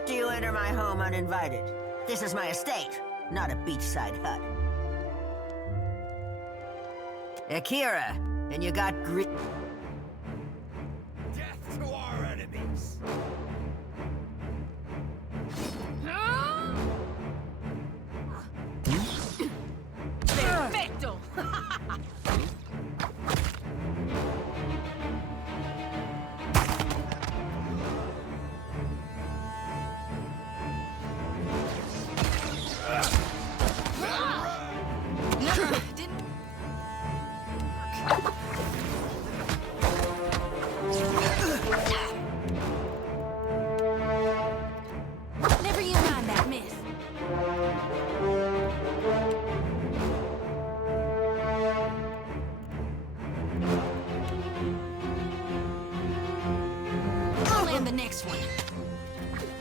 not do you enter my home uninvited? This is my estate, not a beachside hut. Akira, and you got Death to our enemies! Perfecto! Never you mind that, miss. I'll land the next one.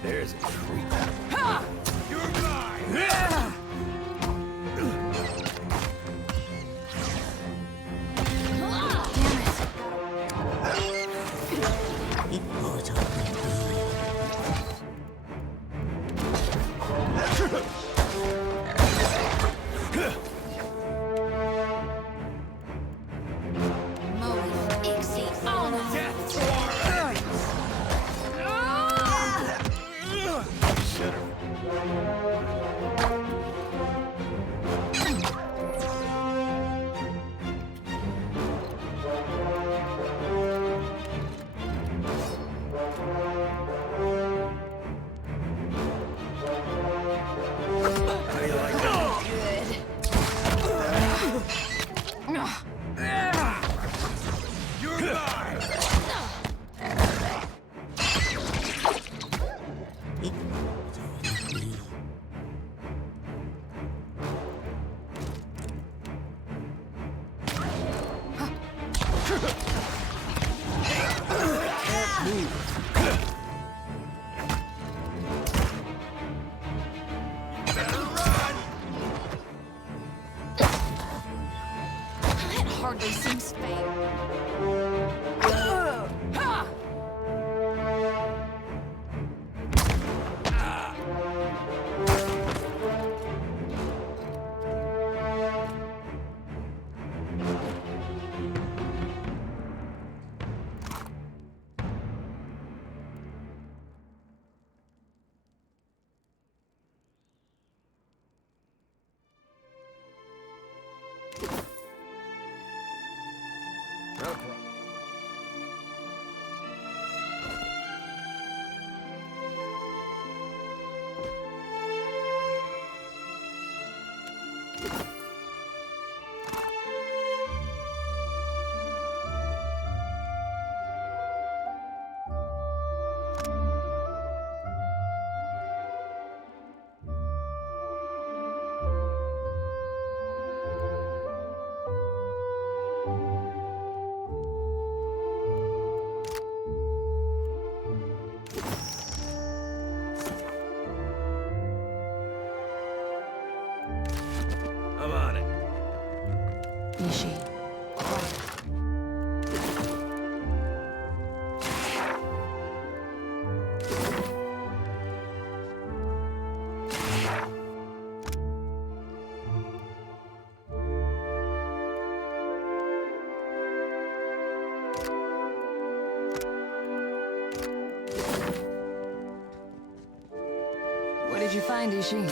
There's a treat. Ha! You're mine! Death to our enemies! How do you like that? You're mine! That hardly seems fair. Ha! No problem. I'm on it. Nishi. What did you find, Ishi?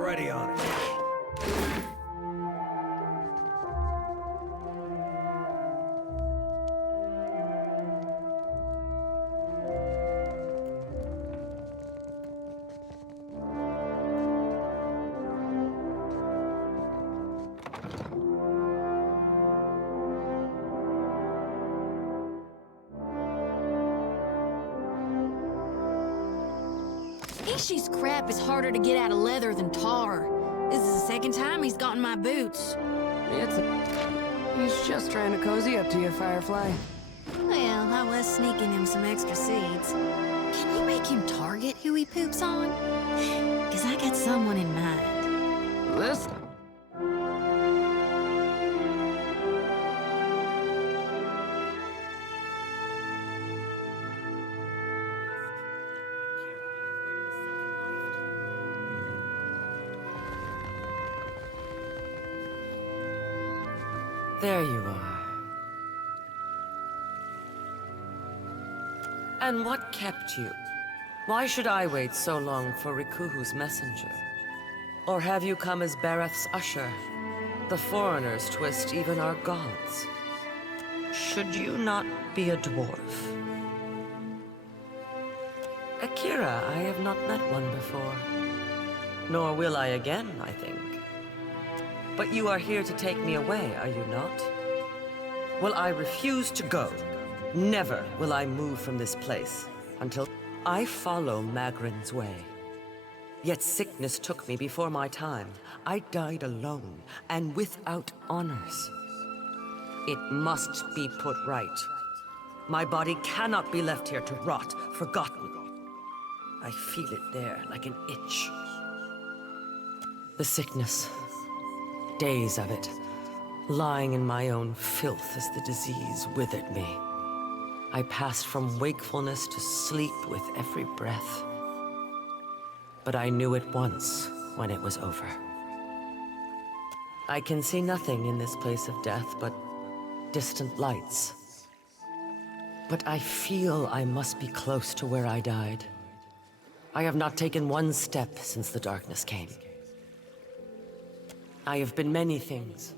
Already on it. Ishi's crap is harder to get out of leather than tar. This is the second time he's gotten my boots. He's just trying to cozy up to you, Firefly. Well, I was sneaking him some extra seeds. Can you make him target who he poops on? 'Cause I got someone in mind. This... There you are. And what kept you? Why should I wait so long for Rikuhu's messenger? Or have you come as Bareth's usher? The foreigners twist even our gods. Should you not be a dwarf? Akira, I have not met one before. Nor will I again, I think. But you are here to take me away, are you not? Well, I refuse to go. Never will I move from this place until I follow Magrin's way. Yet sickness took me before my time. I died alone and without honors. It must be put right. My body cannot be left here to rot, forgotten. I feel it there like an itch. The sickness. Days of it, lying in my own filth as the disease withered me. I passed from wakefulness to sleep with every breath. But I knew at once when it was over. I can see nothing in this place of death but distant lights. But I feel I must be close to where I died. I have not taken one step since the darkness came. I have been many things,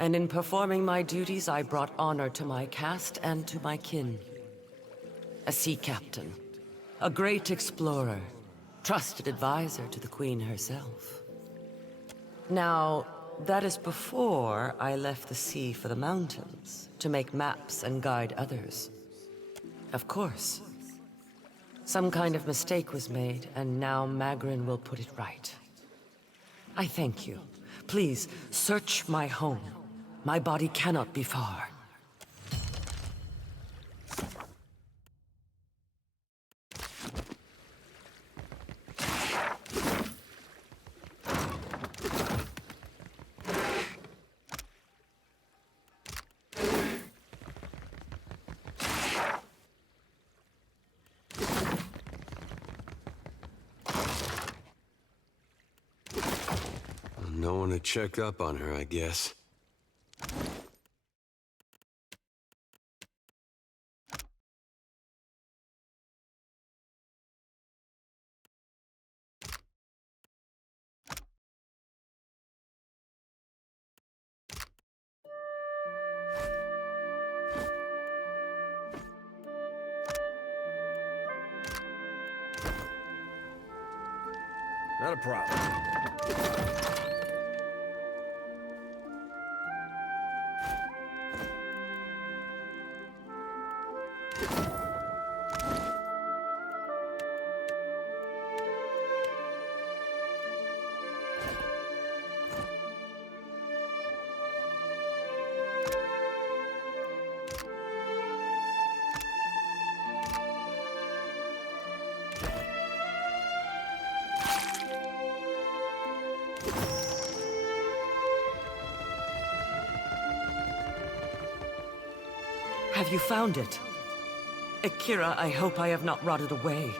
and in performing my duties, I brought honor to my caste and to my kin. A sea captain, a great explorer, trusted advisor to the Queen herself. Now, that is before I left the sea for the mountains, to make maps and guide others. Of course. Some kind of mistake was made, and now Magrin will put it right. I thank you. Please, search my home. My body cannot be far. No one to check up on her, I guess. Not a problem. Have you found it? Akira, I hope I have not rotted away.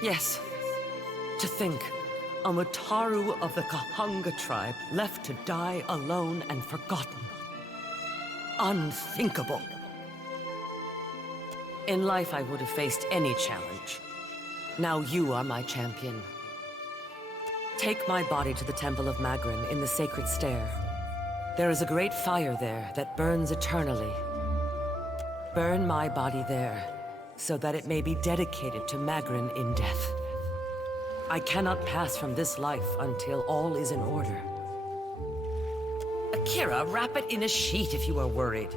Yes. To think, a Mutaru of the Kahanga tribe left to die alone and forgotten. Unthinkable. In life, I would have faced any challenge. Now you are my champion. Take my body to the Temple of Magrin in the Sacred Stair. There is a great fire there that burns eternally. Burn my body there, so that it may be dedicated to Magrin in death. I cannot pass from this life until all is in order. Akira, wrap it in a sheet if you are worried.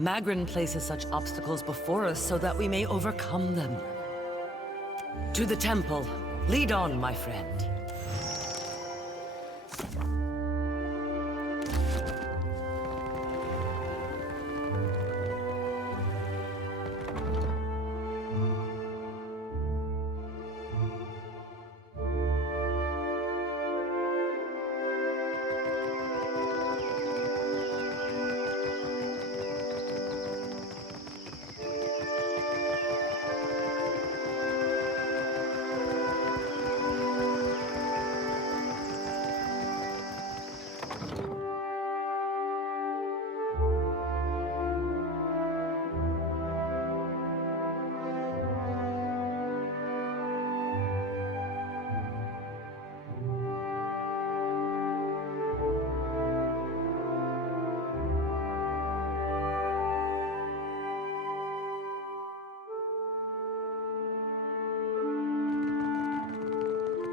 Magrin places such obstacles before us so that we may overcome them. To the temple. Lead on, my friend.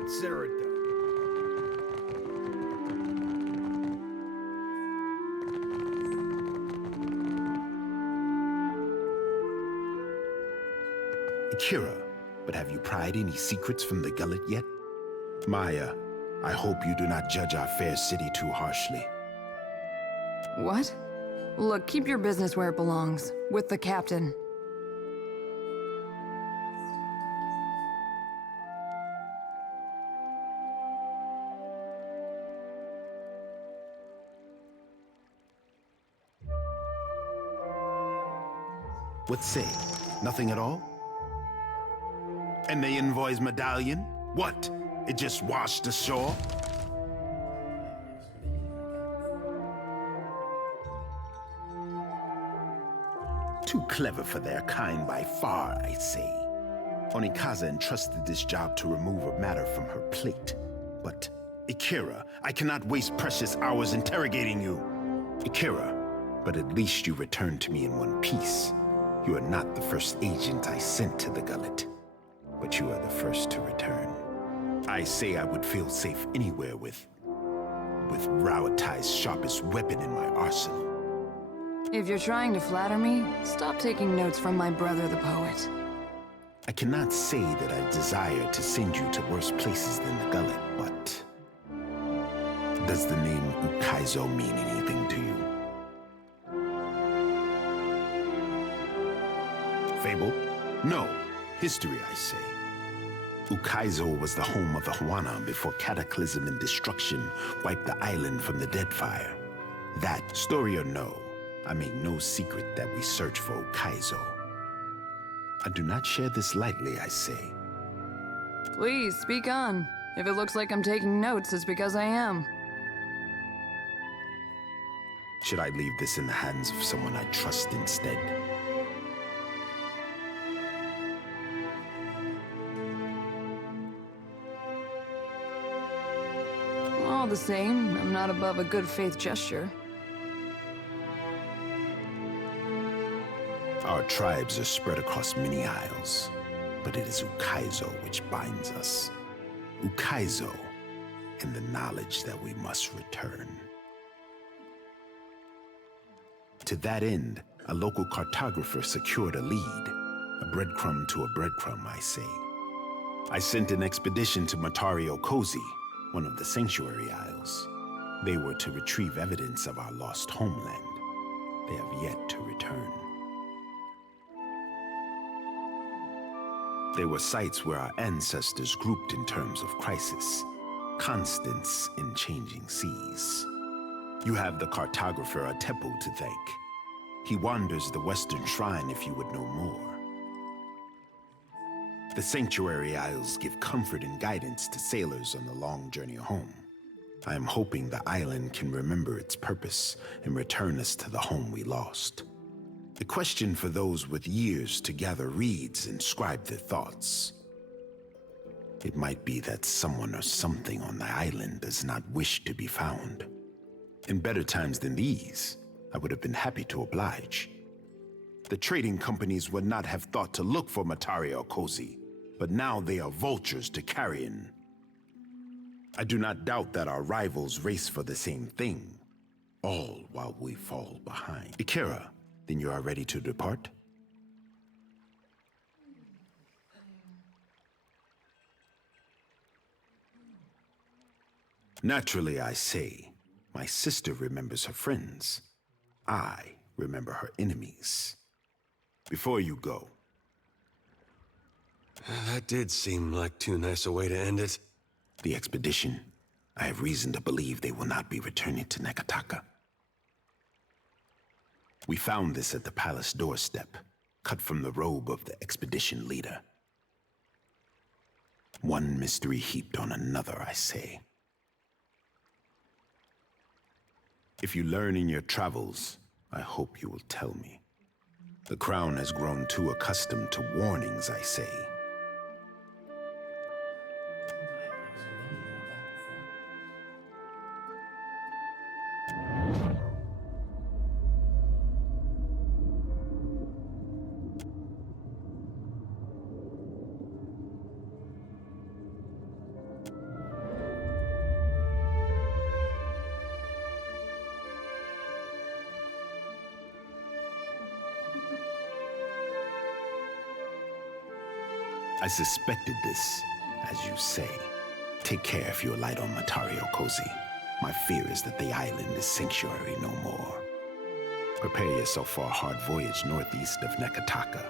Consider it done. Akira, but have you pried any secrets from the gullet yet? Maya, I hope you do not judge our fair city too harshly. What? Look, keep your business where it belongs, with the captain. What say? Nothing at all? And the envoy's medallion? What? It just washed ashore? Too clever for their kind by far, I say. Onikaza entrusted this job to remove a matter from her plate. But, Akira, I cannot waste precious hours interrogating you. Akira, but at least you returned to me in one piece. You are not the first agent I sent to the gullet, but you are the first to return. I say I would feel safe anywhere with Rauatai's sharpest weapon in my arsenal. If you're trying to flatter me, stop taking notes from my brother the poet. I cannot say that I desire to send you to worse places than the gullet, but does the name Ukaizo mean anything to you? Fable? No. History, I say. Ukaizo was the home of the Huana before cataclysm and destruction wiped the island from the Deadfire. That, story or no, I make no secret that we search for Ukaizo. I do not share this lightly, I say. Please, speak on. If it looks like I'm taking notes, it's because I am. Should I leave this in the hands of someone I trust instead? All the same, I'm not above a good faith gesture. Our tribes are spread across many isles, but it is Ukaizo which binds us. Ukaizo and the knowledge that we must return. To that end, a local cartographer secured a lead. A breadcrumb to a breadcrumb, I say. I sent an expedition to Matario Cozy, one of the Sanctuary Isles. They were to retrieve evidence of our lost homeland. They have yet to return. They were sites where our ancestors grouped in terms of crisis, constants in changing seas. You have the cartographer Atepo to thank. He wanders the Western Shrine if you would know more. The Sanctuary Isles give comfort and guidance to sailors on the long journey home. I am hoping the island can remember its purpose and return us to the home we lost. A question for those with years to gather reeds and scribe their thoughts. It might be that someone or something on the island does not wish to be found. In better times than these, I would have been happy to oblige. The trading companies would not have thought to look for Matari or Cozy, but now they are vultures to carrion. I do not doubt that our rivals race for the same thing, all while we fall behind. Ikira, then you are ready to depart? Naturally, I say, my sister remembers her friends. I remember her enemies. Before you go. That did seem like too nice a way to end it. The expedition. I have reason to believe they will not be returning to Neketaka. We found this at the palace doorstep, cut from the robe of the expedition leader. One mystery heaped on another, I say. If you learn in your travels, I hope you will tell me. The crown has grown too accustomed to warnings, I say. I suspected this, as you say. Take care if you alight on Matari or Cozy. My fear is that the island is sanctuary no more. Prepare yourself for a hard voyage northeast of Neketaka.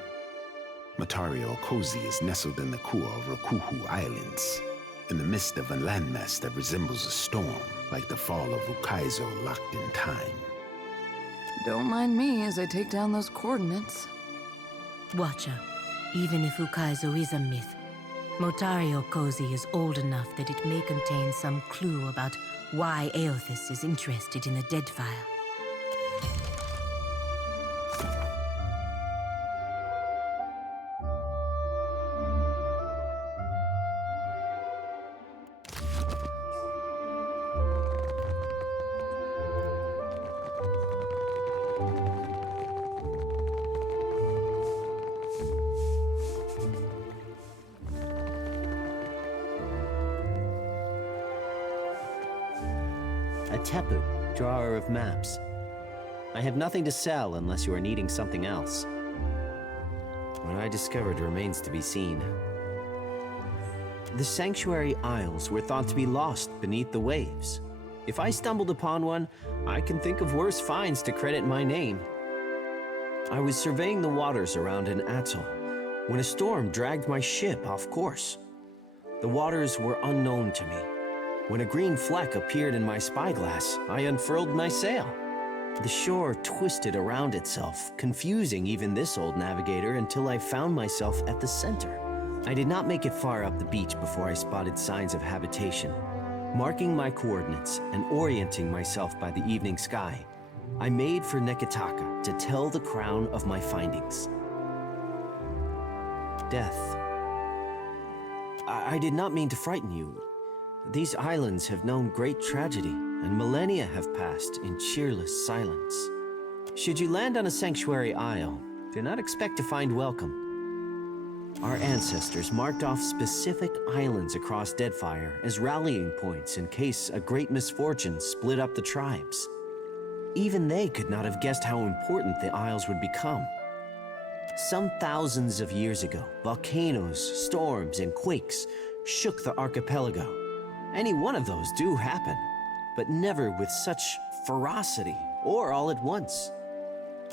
Matari or Cozy is nestled in the Kua Rokuhu Islands, in the midst of a landmass that resembles a storm, like the fall of Ukaizo locked in time. Don't mind me as I take down those coordinates. Watcher, even if Ukaizo is a myth, Motari or Cozy is old enough that it may contain some clue about why Aothis is interested in the Deadfire. A Tepu, drawer of maps. I have nothing to sell unless you are needing something else. What I discovered remains to be seen. The Sanctuary Isles were thought to be lost beneath the waves. If I stumbled upon one, I can think of worse finds to credit my name. I was surveying the waters around an atoll when a storm dragged my ship off course. The waters were unknown to me. When a green fleck appeared in my spyglass, I unfurled my sail. The shore twisted around itself, confusing even this old navigator until I found myself at the center. I did not make it far up the beach before I spotted signs of habitation. Marking my coordinates and orienting myself by the evening sky, I made for Neketaka to tell the crown of my findings. Death. I did not mean to frighten you. These islands have known great tragedy, and millennia have passed in cheerless silence. Should you land on a sanctuary isle, do not expect to find welcome. Our ancestors marked off specific islands across Deadfire as rallying points in case a great misfortune split up the tribes. Even they could not have guessed how important the isles would become. Some thousands of years ago, volcanoes, storms, and quakes shook the archipelago. Any one of those do happen, but never with such ferocity or all at once.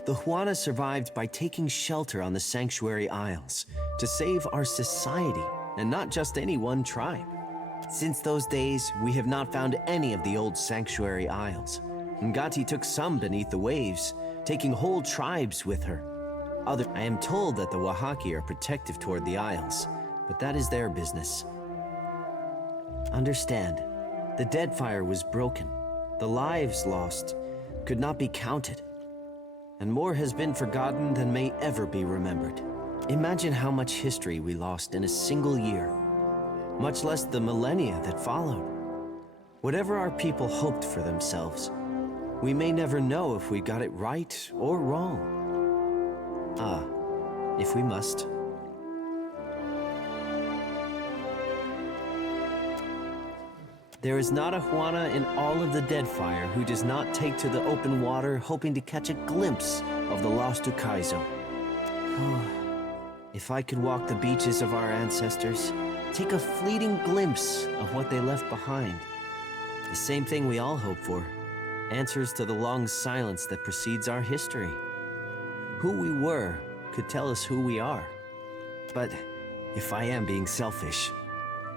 The Huana survived by taking shelter on the Sanctuary Isles to save our society, and not just any one tribe. Since those days, we have not found any of the old Sanctuary Isles. Ngati took some beneath the waves, taking whole tribes with her. I am told that the Wahaki are protective toward the Isles, but that is their business. Understand, the Deadfire was broken. The lives lost could not be counted. And more has been forgotten than may ever be remembered. Imagine how much history we lost in a single year. much less the millennia that followed. Whatever our people hoped for themselves, we may never know if we got it right or wrong. If we must. There is not a Juana in all of the Deadfire who does not take to the open water hoping to catch a glimpse of the lost Ukaizo. If I could walk the beaches of our ancestors, take a fleeting glimpse of what they left behind. The same thing we all hope for. Answers to the long silence that precedes our history. Who we were could tell us who we are. But if I am being selfish,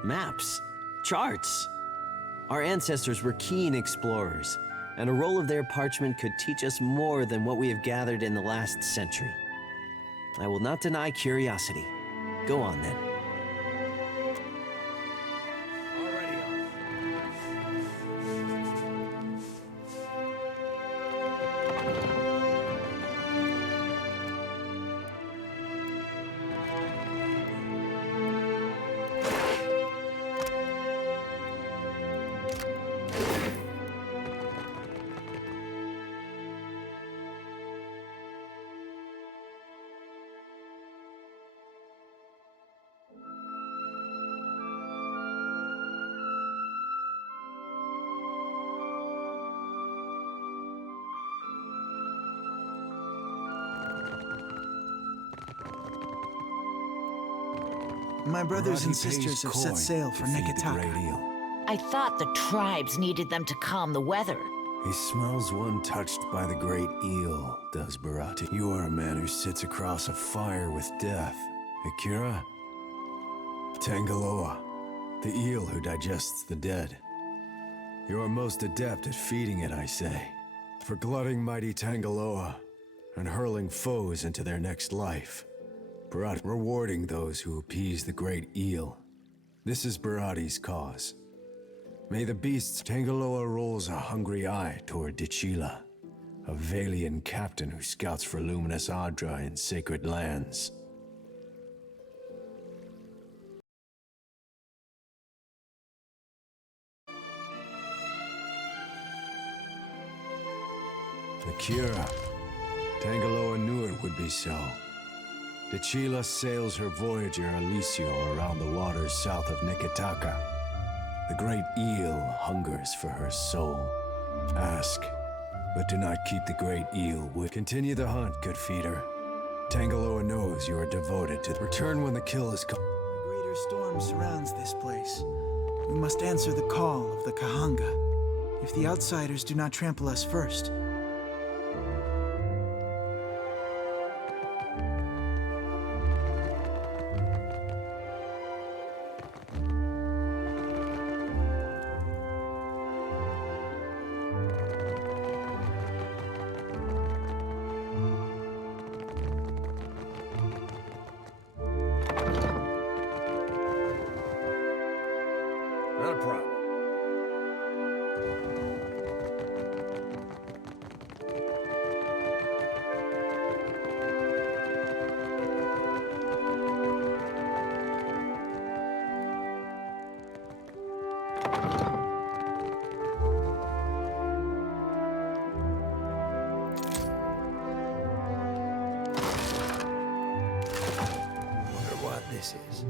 maps, charts. Our ancestors were keen explorers, and a roll of their parchment could teach us more than what we have gathered in the last century. I will not deny curiosity. Go on then. Already on. My brothers and sisters have set sail for Neketaka. I thought the tribes needed them to calm the weather. He smells one touched by the great eel, does Barati. You are a man who sits across a fire with death. Akira? Tangaloa, the eel who digests the dead. You are most adept at feeding it, I say. For glutting mighty Tangaloa and hurling foes into their next life. Barati rewarding those who appease the great eel. This is Barati's cause. May the beasts Tangaloa rolls a hungry eye toward Dichila, a Valian captain who scouts for luminous Adra in sacred lands. Akira, Tangaloa knew it would be so. Dichila sails her Voyager Alicio around the waters south of Neketaka. The great eel hungers for her soul. Ask, but do not keep the great eel with. Continue the hunt, good feeder. Tangaloa knows you are devoted to return when the kill is come. A greater storm surrounds this place. We must answer the call of the Kahanga, if the outsiders do not trample us first. Not a problem. Wonder what this is.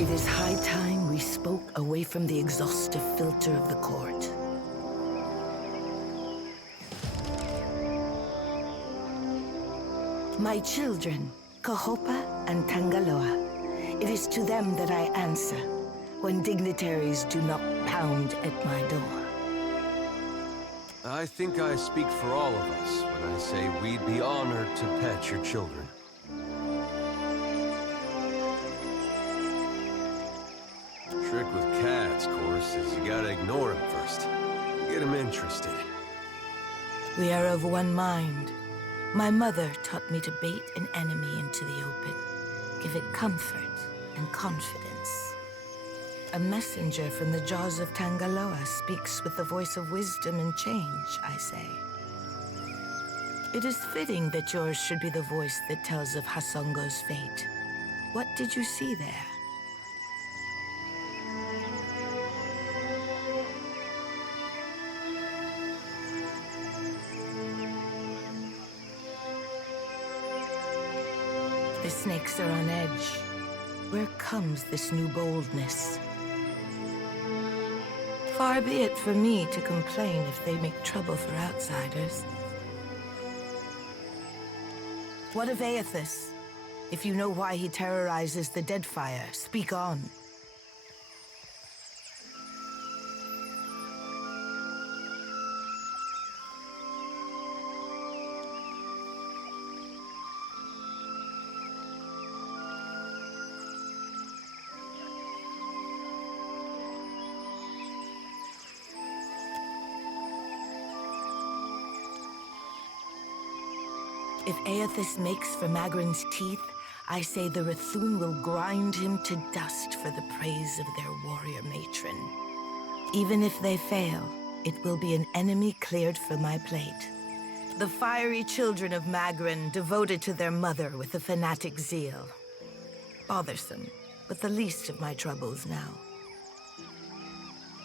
It is high time we spoke away from the exhaustive filter of the court. My children, Kahopa and Tangaloa, it is to them that I answer when dignitaries do not pound at my door. I think I speak for all of us when I say we'd be honored to pet your children. Trick with cats, of course, is you gotta ignore them first. Get them interested. We are of one mind. My mother taught me to bait an enemy into the open, give it comfort and confidence. A messenger from the jaws of Tangaloa speaks with the voice of wisdom and change, I say. It is fitting that yours should be the voice that tells of Hasongo's fate. What did you see there? The snakes are on edge. Where comes this new boldness? Far be it for me to complain if they make trouble for outsiders. What of Aethys? If you know why he terrorizes the Deadfire, speak on. If Aethys makes for Magrin's teeth, I say the Rathun will grind him to dust for the praise of their warrior matron. Even if they fail, it will be an enemy cleared for my plate. The fiery children of Magrin devoted to their mother with a fanatic zeal. Bothersome, but the least of my troubles now.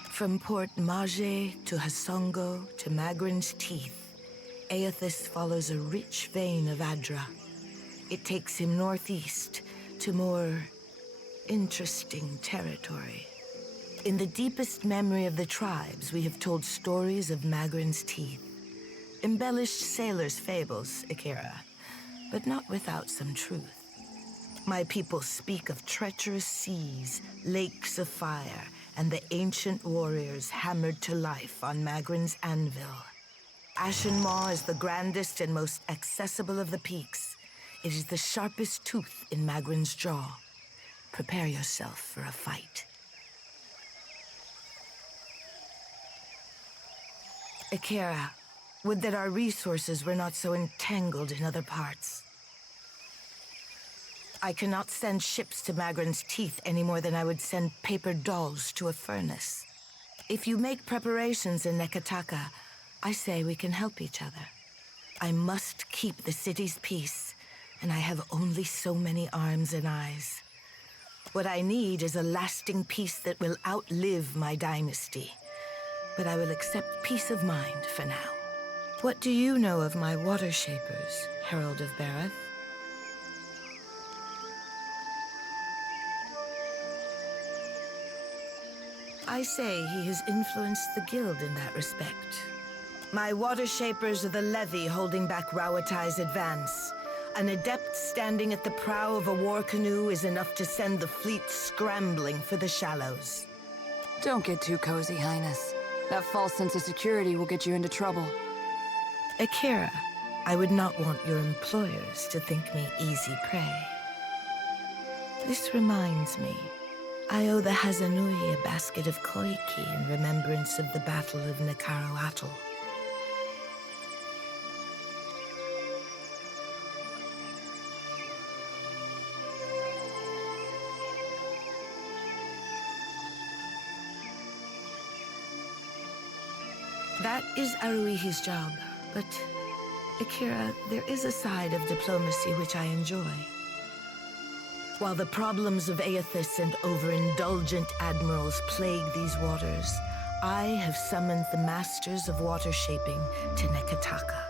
From Port Mage to Hasongo to Magrin's teeth, Aethys follows a rich vein of Adra. It takes him northeast to more interesting territory. In the deepest memory of the tribes, we have told stories of Magrin's teeth. Embellished sailors' fables, Akira, but not without some truth. My people speak of treacherous seas, lakes of fire, and the ancient warriors hammered to life on Magrin's anvil. Ashen Maw is the grandest and most accessible of the peaks. It is the sharpest tooth in Magrin's jaw. Prepare yourself for a fight. Akira, would that our resources were not so entangled in other parts. I cannot send ships to Magrin's teeth any more than I would send paper dolls to a furnace. If you make preparations in Neketaka, I say we can help each other. I must keep the city's peace, and I have only so many arms and eyes. What I need is a lasting peace that will outlive my dynasty. But I will accept peace of mind for now. What do you know of my water shapers, Herald of Bareth? I say he has influenced the guild in that respect. My water shapers are the levy holding back Rauatai's advance. An adept standing at the prow of a war canoe is enough to send the fleet scrambling for the shallows. Don't get too cozy, Highness. That false sense of security will get you into trouble. Akira, I would not want your employers to think me easy prey. This reminds me, I owe the Hazanui a basket of koiki in remembrance of the Battle of Nakaroatl. That is Aruihi's job, but, Akira, there is a side of diplomacy which I enjoy. While the problems of Aethys and overindulgent admirals plague these waters, I have summoned the masters of water shaping to Neketaka.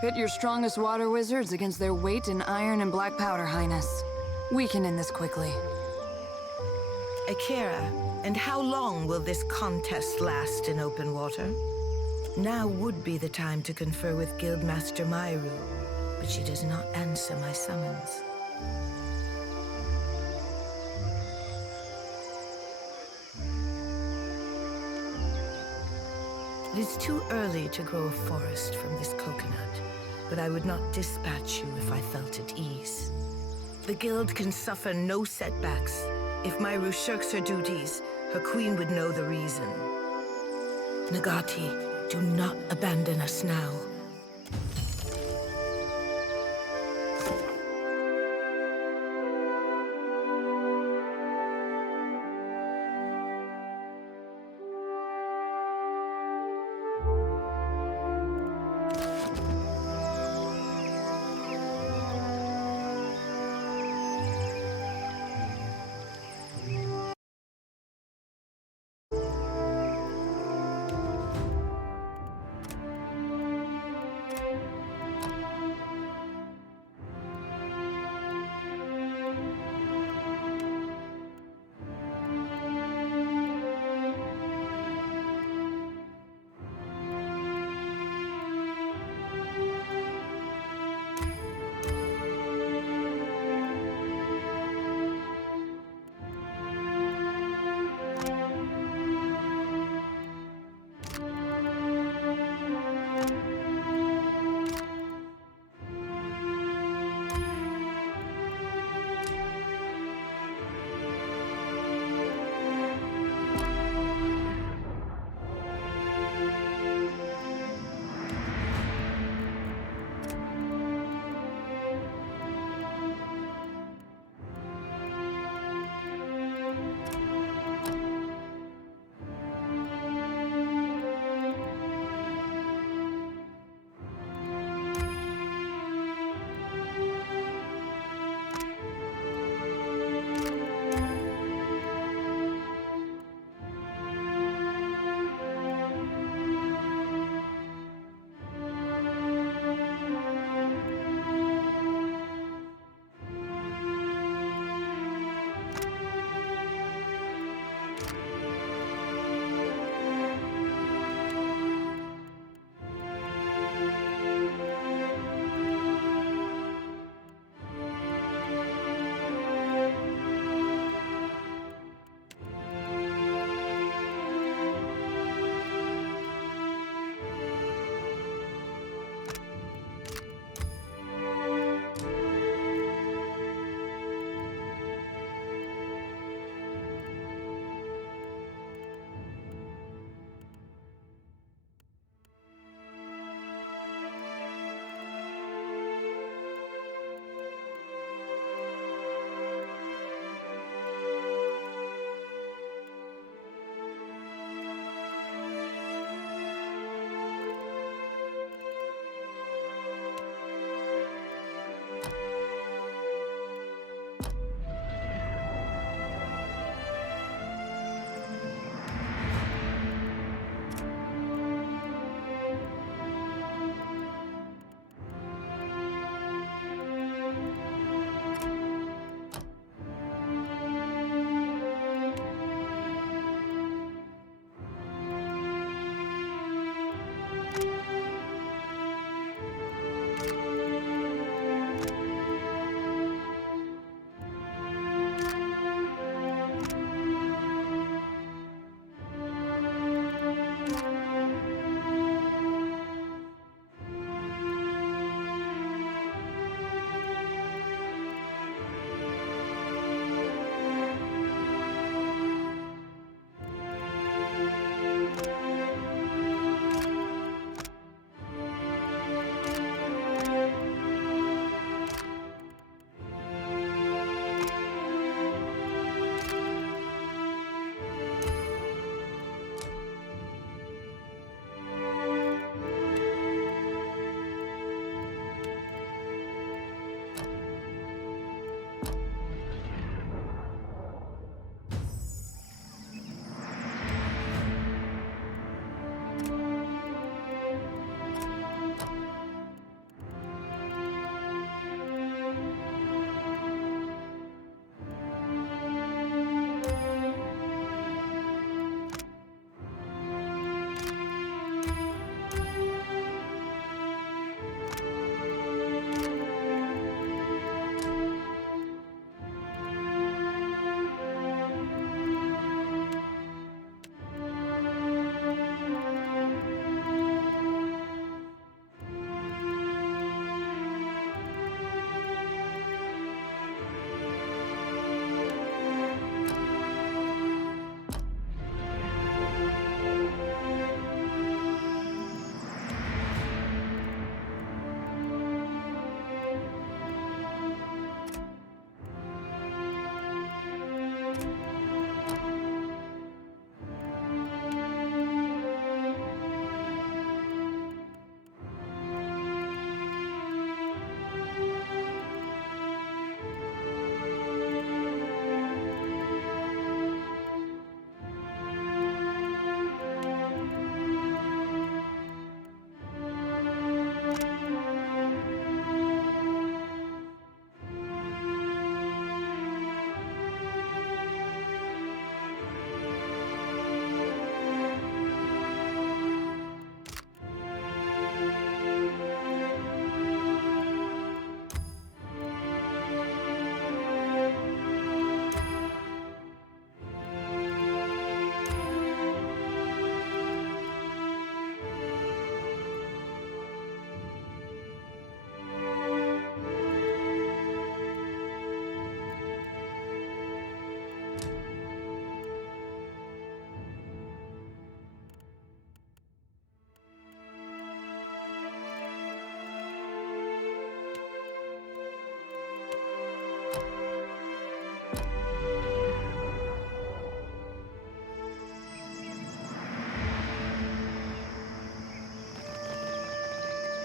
Pit your strongest water wizards against their weight in iron and black powder, Highness. We can end this quickly. Akira, and how long will this contest last in open water? Now would be the time to confer with Guildmaster Myru, but she does not answer my summons. It is too early to grow a forest from this coconut, but I would not dispatch you if I felt at ease. The Guild can suffer no setbacks. If Myru shirks her duties, her queen would know the reason. Nagati, do not abandon us now.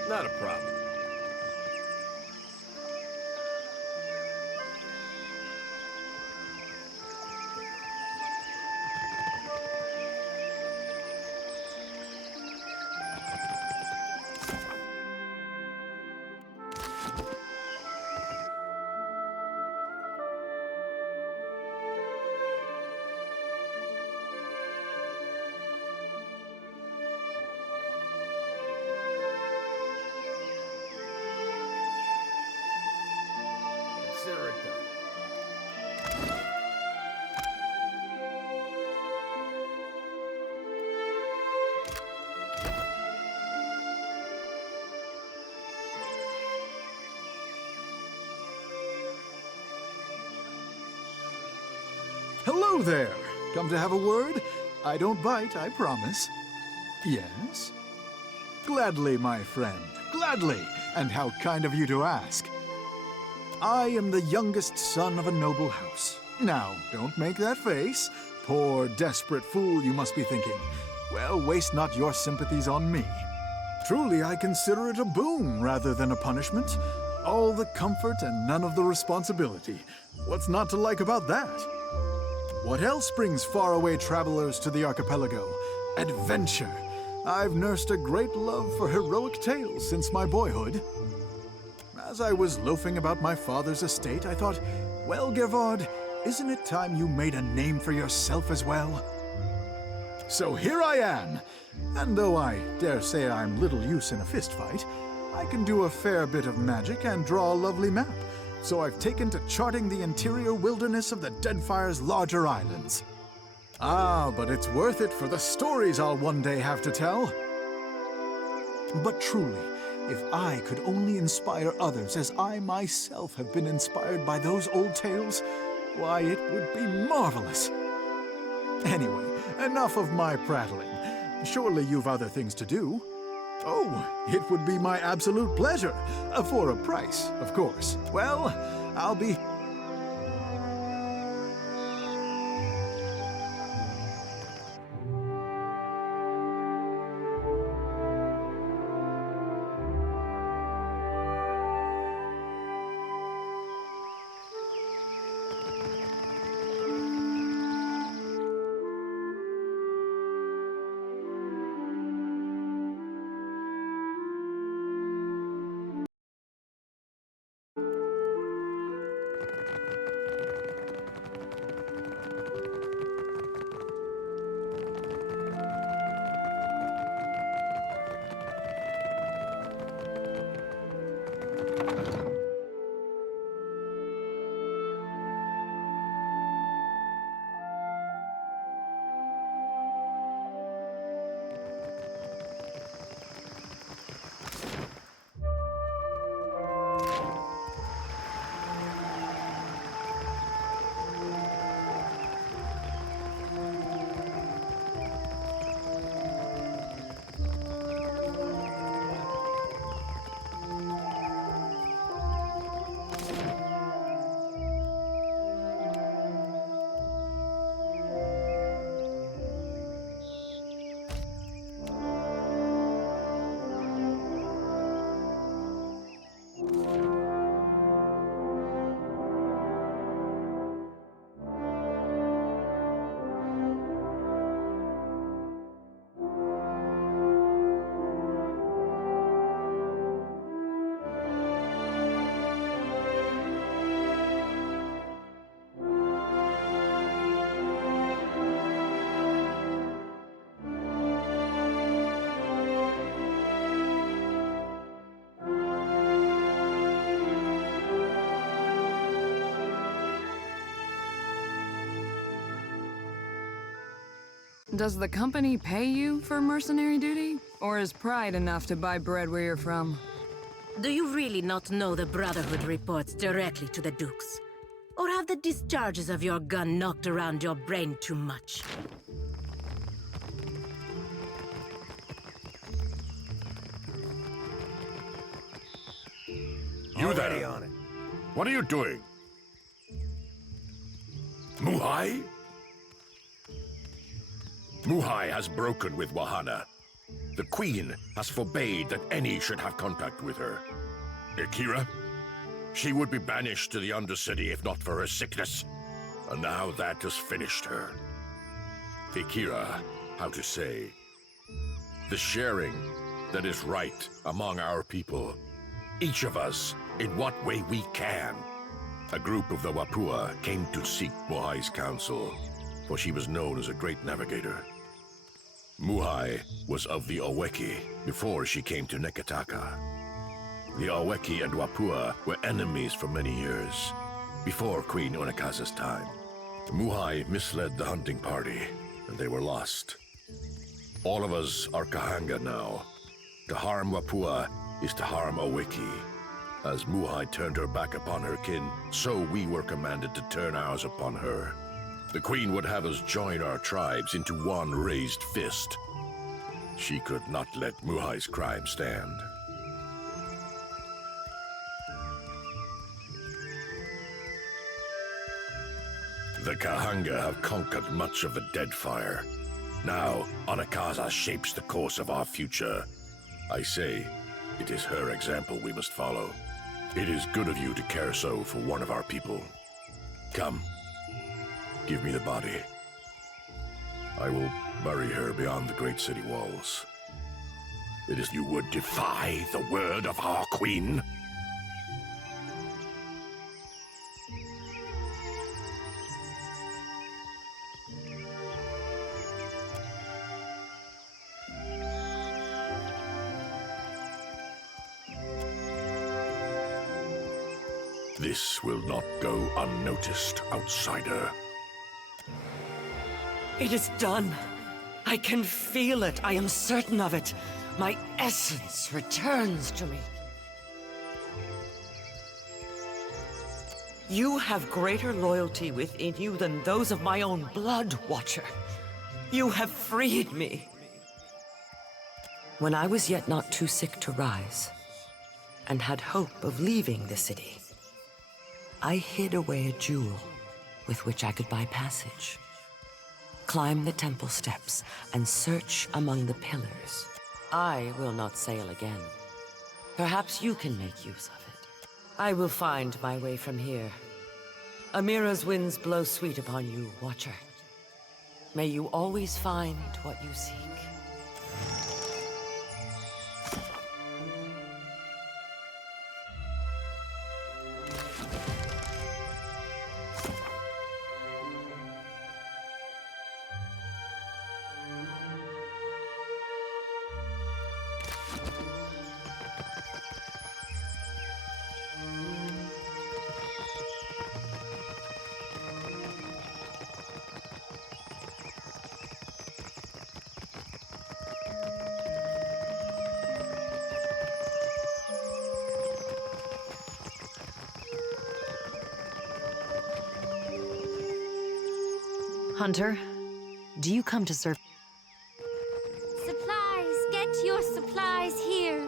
Not a problem. Consider it done. Hello there! Come to have a word? I don't bite, I promise. Yes? Gladly, my friend, gladly. And how kind of you to ask. I am the youngest son of a noble house. Now, don't make that face. Poor, desperate fool, you must be thinking. Well, waste not your sympathies on me. Truly, I consider it a boon rather than a punishment. All the comfort and none of the responsibility. What's not to like about that? What else brings faraway travelers to the archipelago? Adventure. I've nursed a great love for heroic tales since my boyhood. As I was loafing about my father's estate, I thought, well, Gervard, isn't it time you made a name for yourself as well? So here I am. And though I dare say I'm little use in a fistfight, I can do a fair bit of magic and draw a lovely map. So I've taken to charting the interior wilderness of the Deadfire's larger islands. Ah, but it's worth it for the stories I'll one day have to tell. But truly, if I could only inspire others as I myself have been inspired by those old tales, why, it would be marvelous. Anyway, enough of my prattling. Surely you've other things to do. Oh, it would be my absolute pleasure. For a price, of course. Well, I'll be... Does the company pay you for mercenary duty? Or is pride enough to buy bread where you're from? Do you really not know the Brotherhood reports directly to the Dukes? Or have the discharges of your gun knocked around your brain too much? You Already there? on it. What are you doing? Muhai? Muhai has broken with Wahana. The Queen has forbade that any should have contact with her. Akira? She would be banished to the Undercity if not for her sickness. And now that has finished her. Akira, how to say, the sharing that is right among our people. Each of us, in what way we can. A group of the Wapua came to seek Muhai's counsel, for she was known as a great navigator. Muhai was of the Oweki before she came to Neketaka. The Oweki and Wapua were enemies for many years, before Queen Onekaza's time. Muhai misled the hunting party, and they were lost. All of us are Kahanga now. To harm Wapua is to harm Oweki. As Muhai turned her back upon her kin, so we were commanded to turn ours upon her. The Queen would have us join our tribes into one raised fist. She could not let Muhai's crime stand. The Kahanga have conquered much of the Deadfire. Now, Onekaza shapes the course of our future. I say, it is her example we must follow. It is good of you to care so for one of our people. Come, give me the body. I will bury her beyond the great city walls. It is you would defy the word of our queen? This will not go unnoticed, outsider. It is done. I can feel it. I am certain of it. My essence returns to me. You have greater loyalty within you than those of my own blood, Watcher. You have freed me. When I was yet not too sick to rise, and had hope of leaving the city, I hid away a jewel with which I could buy passage. Climb the temple steps and search among the pillars. I will not sail again. Perhaps you can make use of it. I will find my way from here. Amira's winds blow sweet upon you, Watcher. May you always find what you seek. Hunter, do you come to serve? Supplies! Get your supplies here!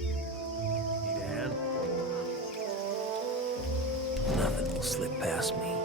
Need a hand? Nothing will slip past me.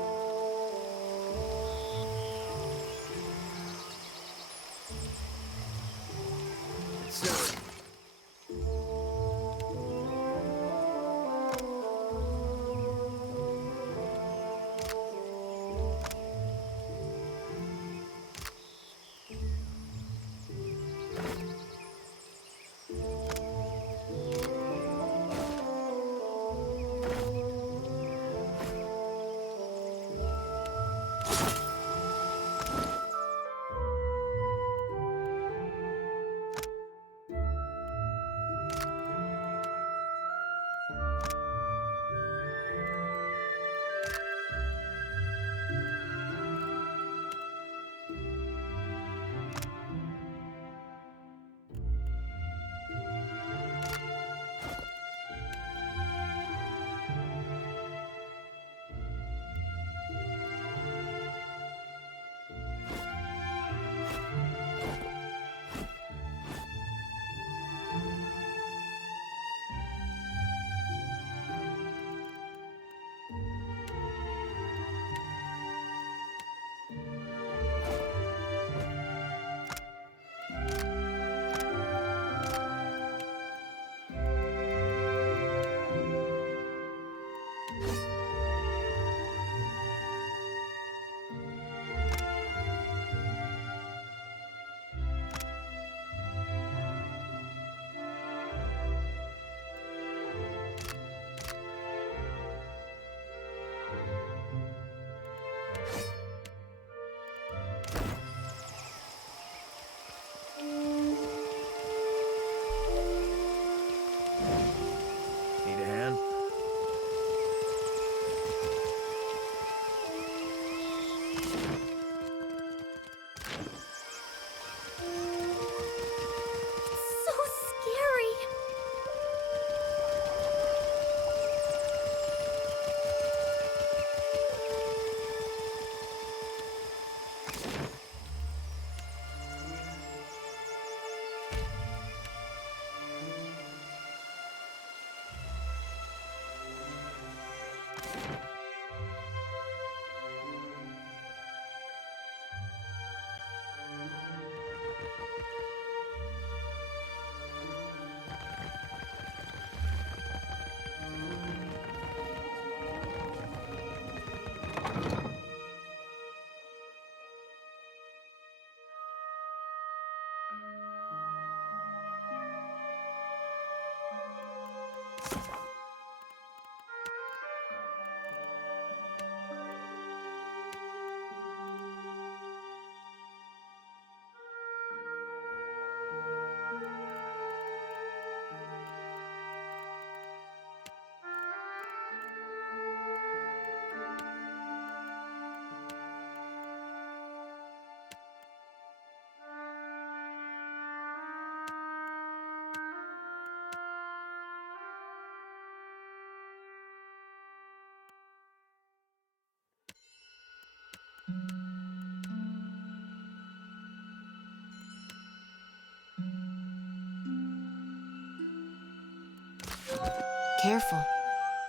Careful.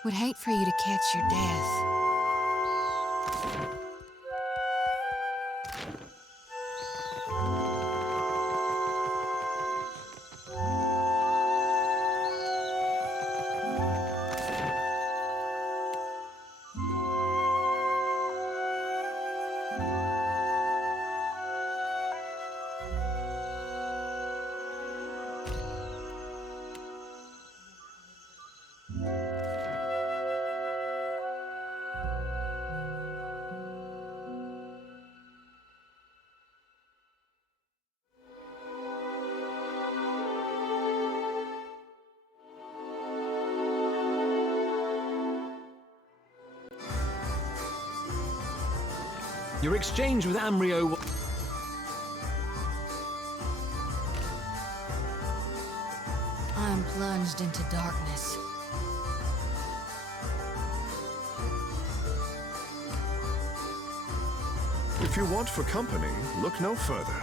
Would hate for you to catch your death. Your exchange with Amrio. I am plunged into darkness. If you want for company, look no further.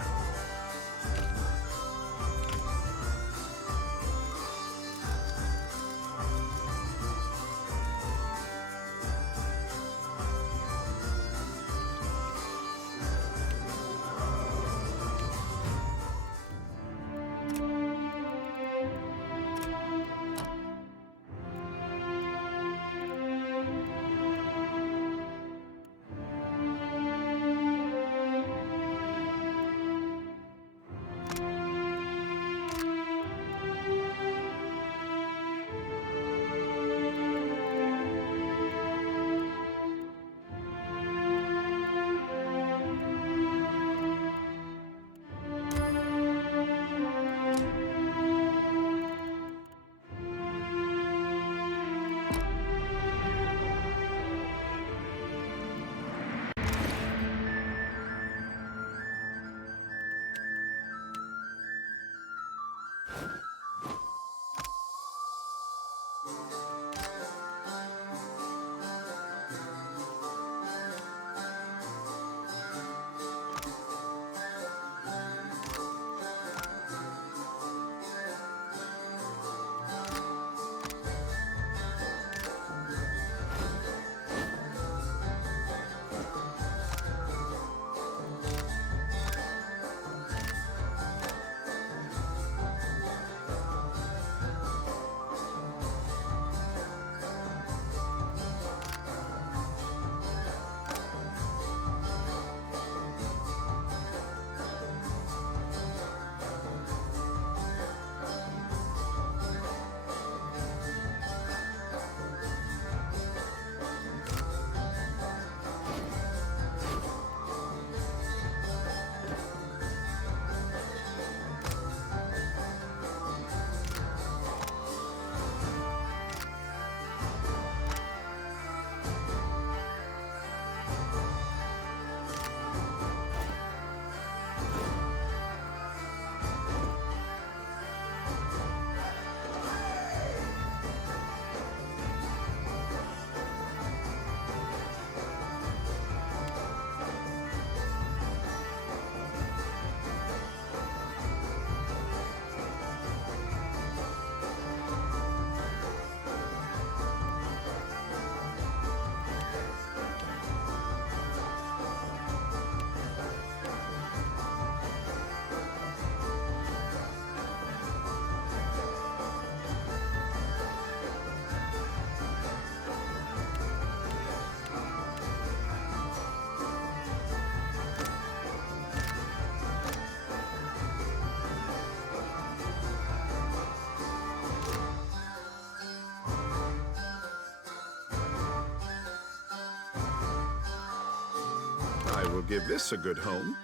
I will give this a good home.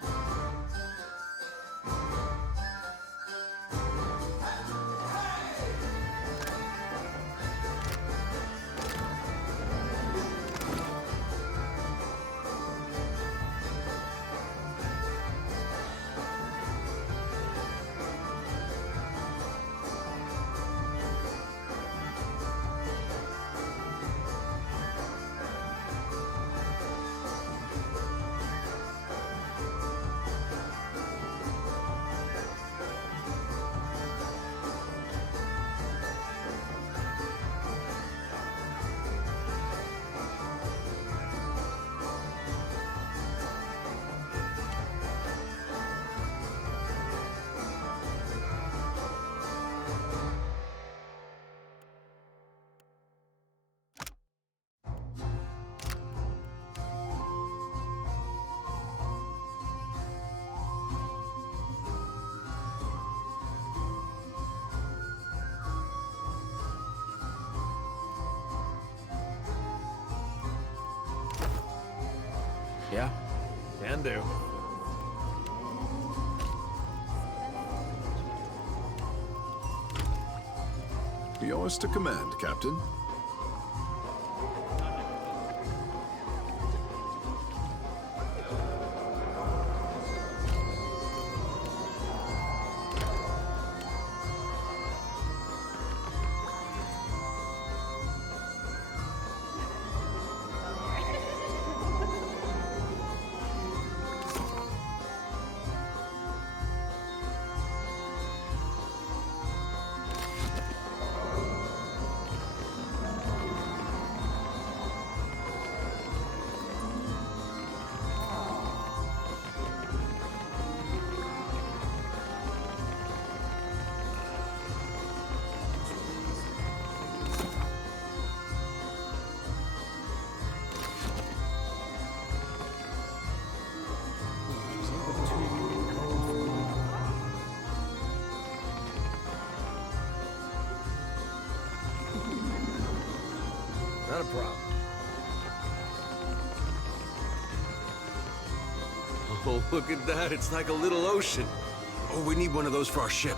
Yeah, can do. Yours to command, Captain. Not a problem. Oh, look at that. It's like a little ocean. Oh, we need one of those for our ship.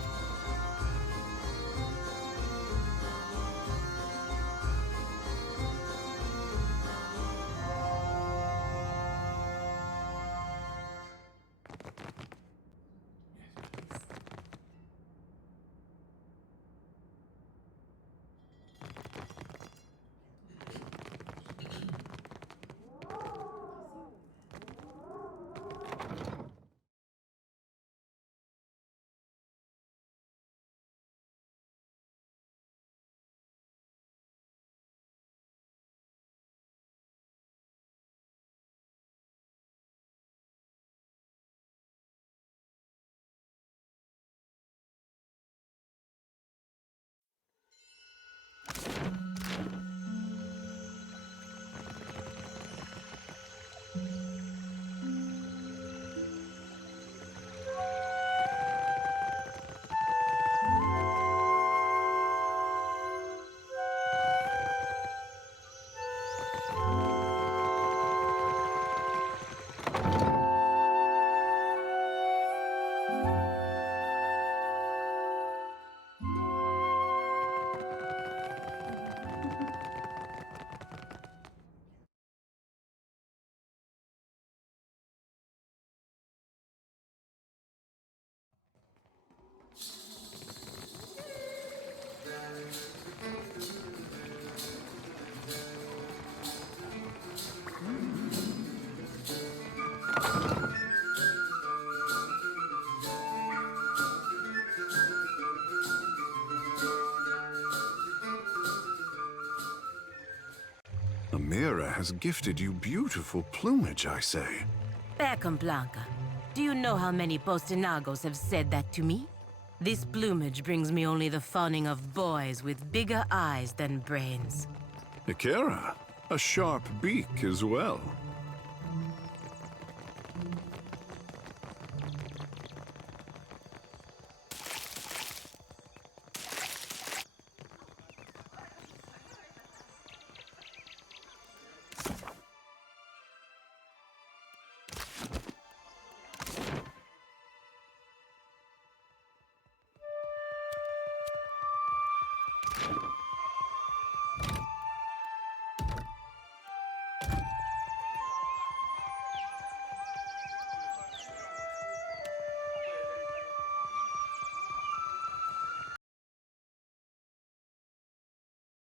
Amira has gifted you beautiful plumage, I say. Beckham Blanca, do you know how many Postinagos have said that to me? This plumage brings me only the fawning of boys with bigger eyes than brains. Ikera, a sharp beak as well.